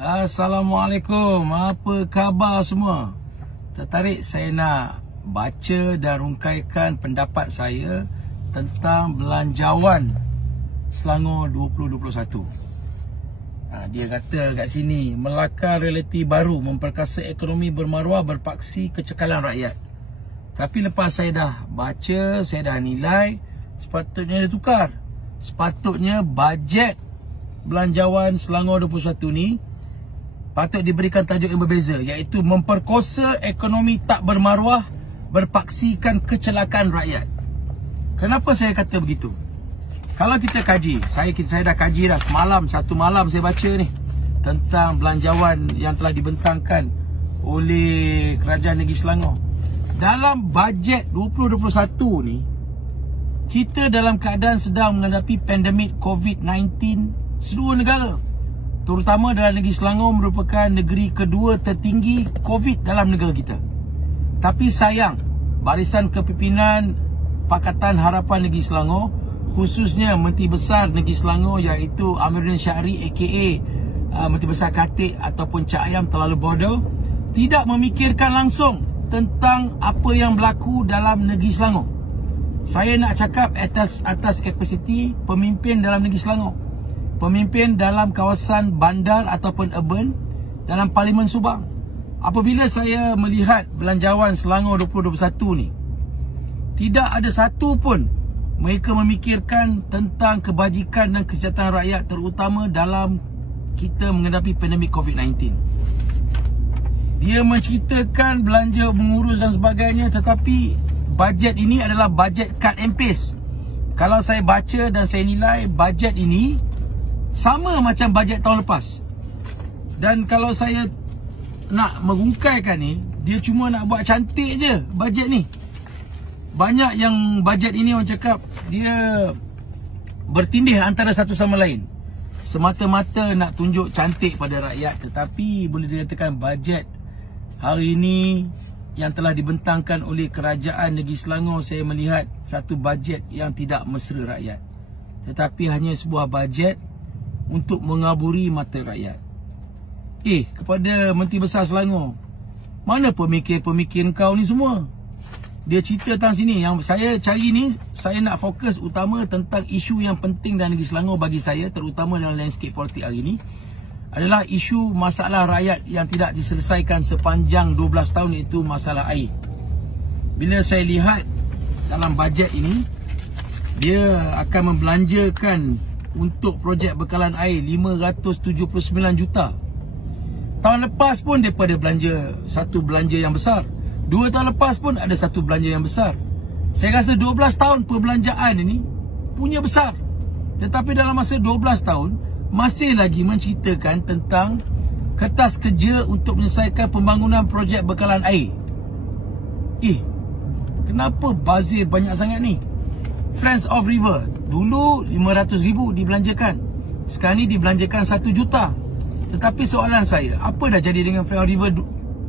Assalamualaikum, apa khabar semua? Tertarik saya nak baca dan rungkaikan pendapat saya tentang belanjawan Selangor 2021. Dia kata kat sini, Melaka realiti baru memperkasa ekonomi bermaruah berpaksi kecekalan rakyat. Tapi lepas saya dah baca, saya dah nilai, sepatutnya dia tukar. Sepatutnya bajet belanjawan Selangor 2021 ni patut diberikan tajuk yang berbeza, iaitu memperkosa ekonomi tak bermaruah berpaksikan kecelakaan rakyat. Kenapa saya kata begitu? Kalau kita kaji, saya dah kaji dah satu malam saya baca ni tentang belanjawan yang telah dibentangkan oleh Kerajaan Negeri Selangor. Dalam bajet 2021 ni, kita dalam keadaan sedang menghadapi pandemik COVID-19 seluruh negara. Terutama dalam negeri Selangor merupakan negeri kedua tertinggi COVID dalam negara kita. Tapi sayang, barisan kepimpinan Pakatan Harapan Negeri Selangor, khususnya Menteri Besar Negeri Selangor iaitu Amiruddin Syahri aka Menteri Besar Khatib ataupun Cak Ayam terlalu bodoh, tidak memikirkan langsung tentang apa yang berlaku dalam negeri Selangor. Saya nak cakap atas kapasiti pemimpin dalam negeri Selangor, pemimpin dalam kawasan bandar ataupun urban dalam Parlimen Subang. Apabila saya melihat belanjawan Selangor 2021 ni, tidak ada satu pun mereka memikirkan tentang kebajikan dan kesejahteraan rakyat, terutama dalam kita menghadapi pandemik COVID-19. Dia menceritakan belanja mengurus dan sebagainya, tetapi bajet ini adalah bajet cut and paste. Kalau saya baca dan saya nilai, bajet ini sama macam bajet tahun lepas. Dan kalau saya nak merungkaikan ni, dia cuma nak buat cantik je bajet ni. Banyak yang bajet ini orang cakap dia bertindih antara satu sama lain, semata-mata nak tunjuk cantik pada rakyat. Tetapi boleh dikatakan bajet hari ini yang telah dibentangkan oleh Kerajaan Negeri Selangor, saya melihat satu bajet yang tidak mesra rakyat, tetapi hanya sebuah bajet untuk mengaburi mata rakyat. Kepada Menteri Besar Selangor, mana pemikir-pemikir kau ni semua? Dia cerita tentang sini. Yang saya cari ni, saya nak fokus utama tentang isu yang penting dalam negeri Selangor bagi saya, terutama dalam landscape politik hari ini, adalah isu masalah rakyat yang tidak diselesaikan sepanjang 12 tahun, iaitu masalah air. Bila saya lihat dalam bajet ini, dia akan membelanjakan untuk projek bekalan air 579 juta. Tahun lepas pun mereka ada belanja satu belanja yang besar. 2 tahun lepas pun ada satu belanja yang besar. Saya rasa 12 tahun perbelanjaan ini punya besar. Tetapi dalam masa 12 tahun masih lagi menceritakan tentang kertas kerja untuk menyelesaikan pembangunan projek bekalan air. Kenapa bazir banyak sangat ni? Friends of River, dulu 500,000 dibelanjakan, sekarang ni dibelanjakan 1 juta. Tetapi soalan saya, apa dah jadi dengan Friends of River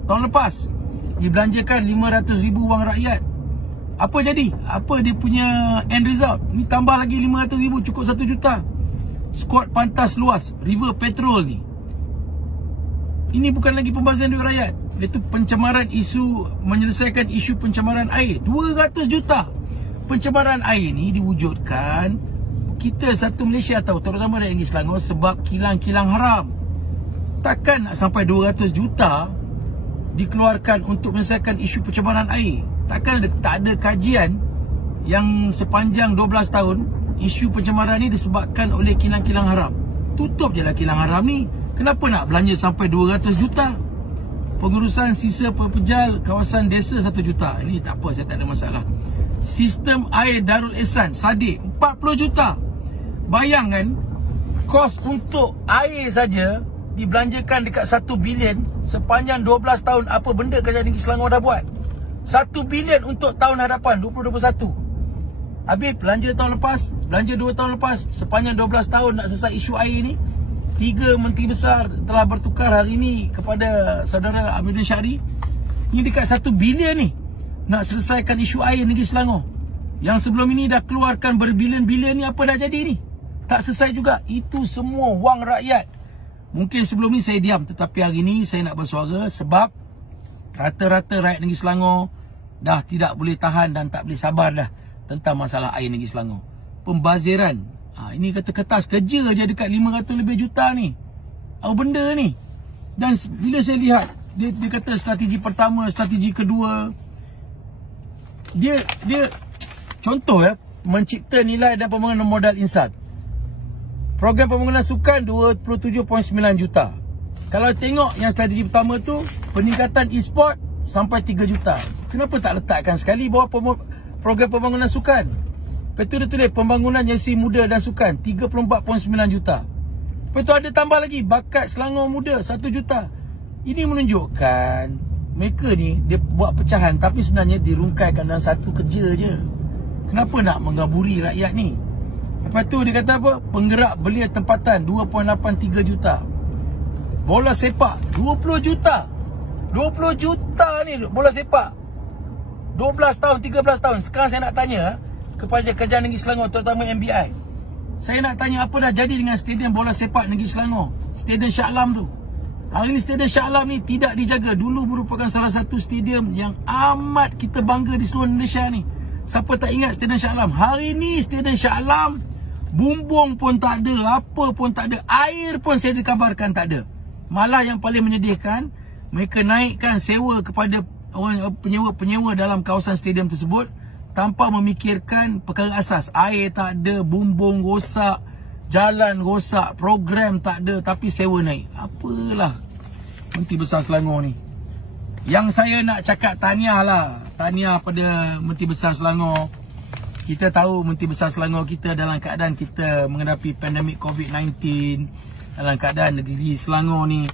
tahun lepas? Dibelanjakan 500,000 wang rakyat. Apa jadi? Apa dia punya end result? Ni tambah lagi 500,000, cukup 1 juta. Skuad pantas luas River Petrol ni, ini bukan lagi pembaziran duit rakyat, iaitu pencemaran menyelesaikan isu pencemaran air. 200 juta. Pencemaran air ni diwujudkan kita satu Malaysia tahu, terutama dari negeri Selangor, sebab kilang-kilang haram. Takkan nak sampai 200 juta dikeluarkan untuk menyelesaikan isu pencemaran air? Takkan tak ada kajian yang sepanjang 12 tahun isu pencemaran ni disebabkan oleh kilang-kilang haram? Tutup je lah kilang haram ni. Kenapa nak belanja sampai 200 juta? Pengurusan sisa pepejal kawasan desa 1 juta. Ini tak apa, saya tak ada masalah. Sistem air Darul Ehsan Sadik 40 juta. Bayangkan, kos untuk air saja dibelanjakan dekat 1 bilion sepanjang 12 tahun. Apa benda Kerajaan Negeri Selangor dah buat? 1 bilion untuk tahun hadapan 2021. Habis belanja tahun lepas, belanja 2 tahun lepas, sepanjang 12 tahun nak selesai isu air ni. 3 menteri besar telah bertukar hari ini kepada saudara Amiruddin Syahri. Ini dekat 1 bilion ni nak selesaikan isu air negeri Selangor. Yang sebelum ini dah keluarkan berbilion-bilion ni, apa dah jadi ni? Tak selesai juga. Itu semua wang rakyat Mungkin sebelum ni saya diam, tetapi hari ni saya nak bersuara sebab rata-rata rakyat negeri Selangor dah tidak boleh tahan dan tak boleh sabar dah tentang masalah air negeri Selangor. Pembaziran. Ini kata kertas kerja je dekat 500 lebih juta ni. Apa benda ni? Dan bila saya lihat, dia kata strategi pertama, strategi kedua. Dia contoh mencipta nilai dan pembangunan modal insan. Program pembangunan sukan 27.9 juta. Kalau tengok yang strategi pertama tu, peningkatan e-sport sampai 3 juta. Kenapa tak letakkan sekali bawah program pembangunan sukan? Lepas tu dia tulis pembangunan jersey muda dan sukan 34.9 juta. Lepas tu ada tambah lagi bakat Selangor muda 1 juta. Ini menunjukkan mereka ni dia buat pecahan tapi sebenarnya dirungkaikan dalam satu kerja je. Kenapa nak menggaburi rakyat ni? Lepas tu dia kata apa? Penggerak belia tempatan 2.83 juta. Bola sepak 20 juta. 20 juta ni bola sepak. 12 tahun, 13 tahun. Sekarang saya nak tanya kepada Kerajaan Negeri Selangor, terutama MBI. Saya nak tanya apa dah jadi dengan stadium bola sepak Negeri Selangor, Stadium Shah Alam tu. Hari ni Stadium Shah Alam ni tidak dijaga. Dulu merupakan salah satu stadium yang amat kita bangga di seluruh Malaysia ni. Siapa tak ingat Stadium Shah Alam? Hari ni Stadium Shah Alam, bumbung pun tak ada, apa pun tak ada, air pun saya dikabarkan tak ada. Malah yang paling menyedihkan, mereka naikkan sewa kepada orang penyewa dalam kawasan stadium tersebut tanpa memikirkan perkara asas. Air tak ada, bumbung rosak, jalan rosak, program tak ada, tapi sewa naik. Apalah Menteri Besar Selangor ni. Yang saya nak cakap tahniah lah, tahniah pada Menteri Besar Selangor. Kita tahu Menteri Besar Selangor kita dalam keadaan kita menghadapi pandemik COVID-19, dalam keadaan negeri Selangor ni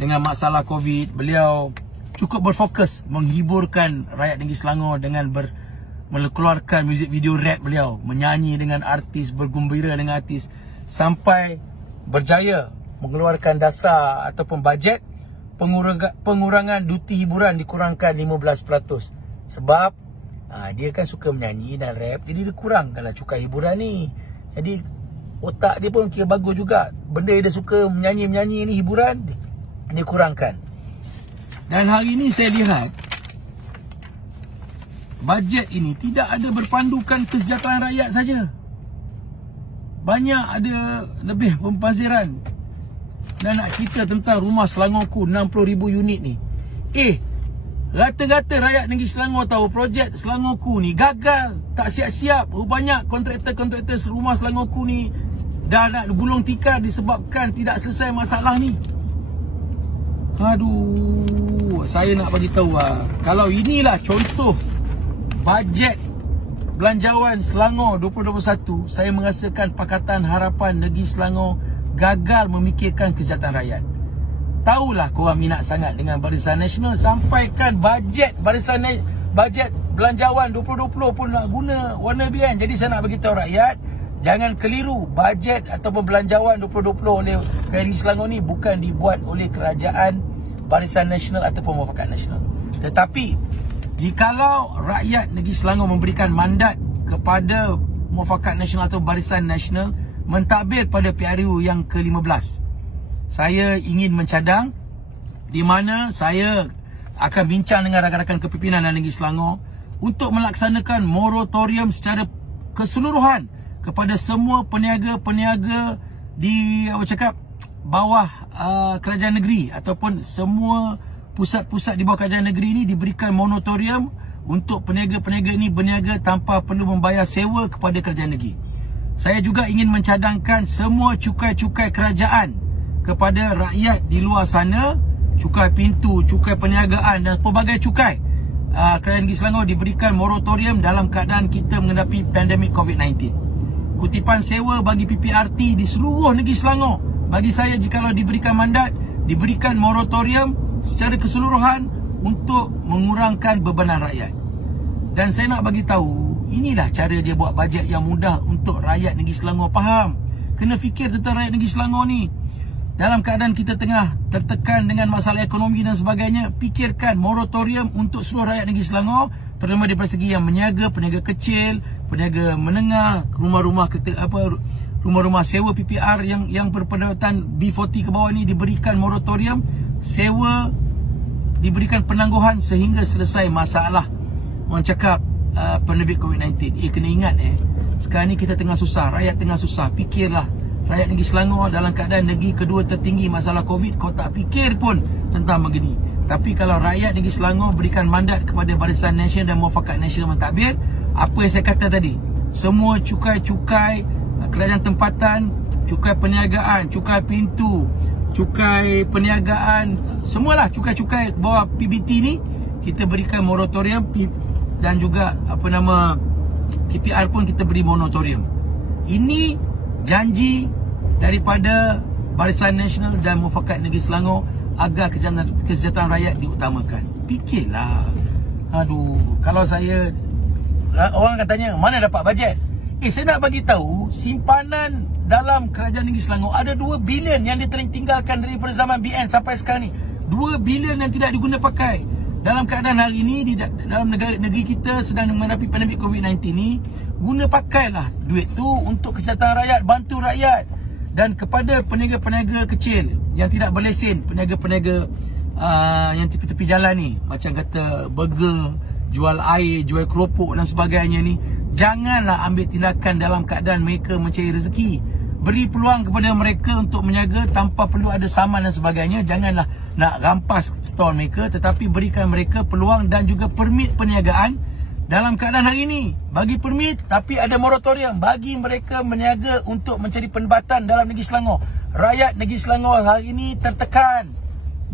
dengan masalah COVID, beliau cukup berfokus menghiburkan rakyat negeri Selangor dengan mengeluarkan muzik video rap beliau, menyanyi dengan artis, bergembira dengan artis, sampai berjaya mengeluarkan dasar ataupun bajet pengurangan duty hiburan dikurangkan 15%. Sebab dia kan suka menyanyi dan rap, jadi dia kurangkanlah cukai hiburan ni. Jadi otak dia pun kira bagus juga. Benda dia suka menyanyi ni, hiburan, dia kurangkan. Dan hari ini saya lihat bajet ini tidak ada berpandukan kesejahteraan rakyat saja. Banyak ada lebih pembaziran. Dan nak cerita tentang rumah Selangorku 60,000 unit ni. Rata-rata rakyat negeri Selangor tahu projek Selangorku ni gagal, tak siap-siap. Banyak kontraktor-kontraktor rumah Selangorku ni dah nak gulung tikar disebabkan tidak selesai masalah ni. Aduh, saya nak bagi tahu kalau inilah contoh bajet belanjawan Selangor 2021, saya merasakan Pakatan Harapan Negeri Selangor gagal memikirkan kesejahteraan rakyat. Tahulah korang minat sangat dengan Barisan Nasional, sampaikan bajet bajet belanjawan 2020 pun nak guna warna biru. Jadi saya nak bagi tahu rakyat, jangan keliru. Bajet ataupun belanjawan 2020 oleh Negeri Selangor ni bukan dibuat oleh kerajaan, Barisan Nasional ataupun Muafakat Nasional. Tetapi jikalau rakyat Negeri Selangor memberikan mandat kepada Muafakat Nasional atau Barisan Nasional mentadbir pada PRU yang ke-15, saya ingin mencadang di mana saya akan bincang dengan rakan-rakan kepimpinan Negeri Selangor untuk melaksanakan moratorium secara keseluruhan kepada semua peniaga-peniaga di bawah kerajaan negeri ataupun semua pusat-pusat di bawah kerajaan negeri ini diberikan moratorium untuk peniaga-peniaga ini berniaga tanpa perlu membayar sewa kepada kerajaan negeri. Saya juga ingin mencadangkan semua cukai-cukai kerajaan kepada rakyat di luar sana, cukai pintu, cukai perniagaan dan pelbagai cukai. Kerajaan Negeri Selangor diberikan moratorium dalam keadaan kita menghadapi pandemik COVID-19. Kutipan sewa bagi PPRT di seluruh Negeri Selangor, bagi saya jikalau diberikan mandat, diberikan moratorium secara keseluruhan untuk mengurangkan bebanan rakyat. Dan saya nak bagi tahu, inilah cara dia buat bajet yang mudah untuk rakyat Negeri Selangor faham. Kena fikir tentang rakyat Negeri Selangor ni. Dalam keadaan kita tengah tertekan dengan masalah ekonomi dan sebagainya, fikirkan moratorium untuk seluruh rakyat Negeri Selangor, terutama daripada segi yang berniaga, peniaga kecil, peniaga menengah, rumah-rumah rumah-rumah sewa PPR yang berpendapatan B40 ke bawah ni diberikan moratorium sewa, diberikan penangguhan sehingga selesai masalah. Orang cakap pandemik COVID-19. Kena ingat sekarang ni kita tengah susah, rakyat tengah susah. Fikirlah, rakyat negeri Selangor dalam keadaan negeri kedua tertinggi masalah COVID, kau tak fikir pun tentang begini. Tapi kalau rakyat negeri Selangor berikan mandat kepada Barisan Nasional dan Muafakat Nasional Mentadbir, apa yang saya kata tadi, semua cukai-cukai kerajaan tempatan, cukai perniagaan, cukai pintu, cukai perniagaan, semualah cukai-cukai bawah PBT ni kita berikan moratorium, dan juga PPR pun kita beri moratorium. Ini janji daripada Barisan Nasional dan Muafakat Negeri Selangor agar kesejahteraan rakyat diutamakan. Fikirlah. Aduh, kalau saya, orang akan tanya mana dapat bajet? Saya nak bagi tahu, simpanan dalam kerajaan negeri Selangor ada 2 bilion yang ditinggalkan daripada zaman BN sampai sekarang ni. 2 bilion yang tidak diguna pakai. Dalam keadaan hari ini, dalam negeri kita sedang menghadapi pandemik COVID-19 ni, guna pakailah duit tu untuk kesejahteraan rakyat, bantu rakyat. Dan kepada peniaga-peniaga kecil yang tidak berlesen, peniaga-peniaga yang tepi-tepi jalan ni, macam kata burger, jual air, jual keropok dan sebagainya ni, janganlah ambil tindakan dalam keadaan mereka mencari rezeki. Beri peluang kepada mereka untuk menjaga tanpa perlu ada saman dan sebagainya. Janganlah nak rampas stol mereka, tetapi berikan mereka peluang dan juga permit perniagaan dalam keadaan hari ini. Bagi permit tapi ada moratorium bagi mereka meniaga untuk mencari pendapatan dalam negeri Selangor. Rakyat negeri Selangor hari ini tertekan.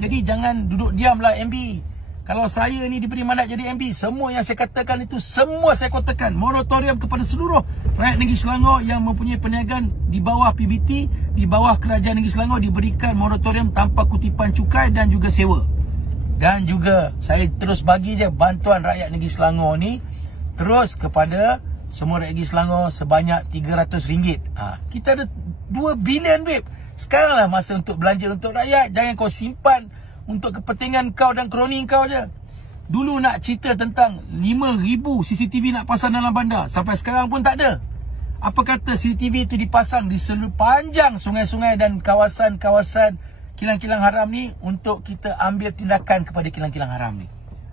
Jadi jangan duduk diamlah MB. Kalau saya ni diberi mandat jadi MB, semua yang saya katakan itu semua saya kotakan. Moratorium kepada seluruh rakyat negeri Selangor yang mempunyai perniagaan di bawah PBT, di bawah kerajaan negeri Selangor, diberikan moratorium tanpa kutipan cukai dan juga sewa. Dan juga saya terus bagi je bantuan rakyat negeri Selangor ni terus kepada semua rakyat negeri Selangor sebanyak RM300. Kita ada 2 bilion babe. Sekaranglah masa untuk belanja untuk rakyat. Jangan kau simpan untuk kepentingan kau dan kroni kau je. Dulu nak cerita tentang 5,000 CCTV nak pasang dalam bandar, sampai sekarang pun tak ada. Apa kata CCTV itu dipasang di seluruh panjang sungai-sungai dan kawasan-kawasan kilang-kilang haram ni untuk kita ambil tindakan kepada kilang-kilang haram ni.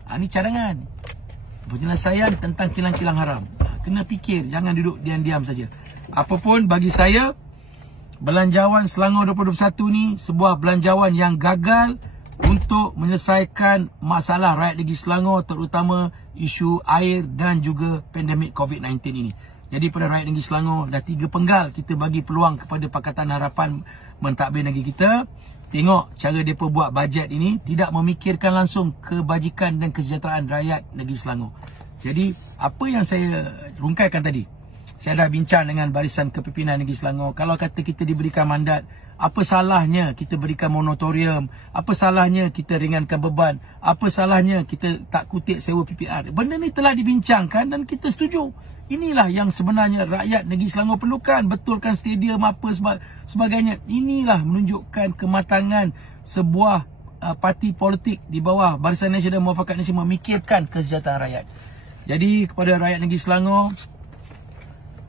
Ini cadangan penyelesaian tentang kilang-kilang haram. Kena fikir, jangan duduk diam-diam saja. Apapun bagi saya, belanjawan Selangor 2021 ni sebuah belanjawan yang gagal untuk menyelesaikan masalah rakyat negeri Selangor, terutama isu air dan juga pandemik COVID-19 ini. Jadi pada rakyat negeri Selangor, dah 3 penggal kita bagi peluang kepada Pakatan Harapan mentadbir negeri kita. Tengok cara mereka buat bajet ini, tidak memikirkan langsung kebajikan dan kesejahteraan rakyat negeri Selangor. Jadi apa yang saya rungkaikan tadi, saya dah bincang dengan Barisan Kepimpinan Negeri Selangor. Kalau kata kita diberikan mandat, apa salahnya kita berikan moratorium? Apa salahnya kita ringankan beban? Apa salahnya kita tak kutip sewa PPR? Benda ni telah dibincangkan dan kita setuju. Inilah yang sebenarnya rakyat negeri Selangor perlukan. Betulkan stadium apa sebagainya. Inilah menunjukkan kematangan sebuah parti politik di bawah Barisan Nasional dan Muafakat Nasional memikirkan kesejahteraan rakyat. Jadi kepada rakyat negeri Selangor,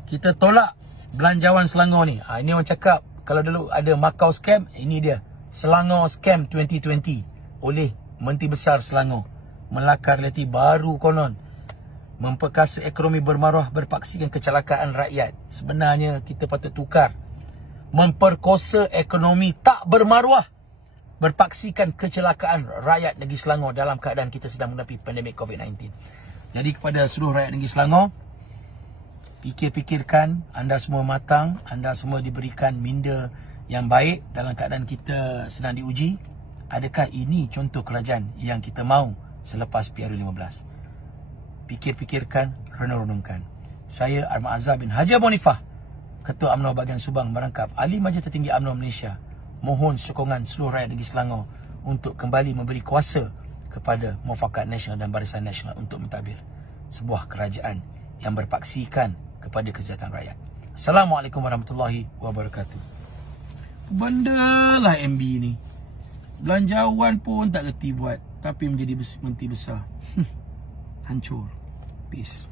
kita tolak belanjawan Selangor ni. Ini orang cakap, kalau dulu ada Macau scam, ini dia. Selangor scam 2020 oleh Menteri Besar Selangor. Melakar realiti baru konon. Memperkasa ekonomi bermaruah berpaksikan kecelakaan rakyat. Sebenarnya kita patut tukar. Memperkosa ekonomi tak bermaruah berpaksikan kecelakaan rakyat negeri Selangor dalam keadaan kita sedang menghadapi pandemik COVID-19. Jadi kepada seluruh rakyat negeri Selangor, fikir-fikirkan, anda semua matang, anda semua diberikan minda yang baik dalam keadaan kita sedang diuji. Adakah ini contoh kerajaan yang kita mahu selepas PRU15? Fikir-fikirkan, renung-renungkan. Saya Ahmad Azhar bin Haji Bonifah, Ketua UMNO Bahagian Subang merangkap Ahli Majlis Tertinggi UMNO Malaysia, mohon sokongan seluruh rakyat negeri Selangor untuk kembali memberi kuasa kepada Muafakat Nasional dan Barisan Nasional untuk mentadbir sebuah kerajaan yang berpaksikan kepada kesejahteraan rakyat. Assalamualaikum warahmatullahi wabarakatuh. Benda lah MB ni. Belanjawan pun tak reti buat, tapi menjadi menteri besar. Hancur. Peace.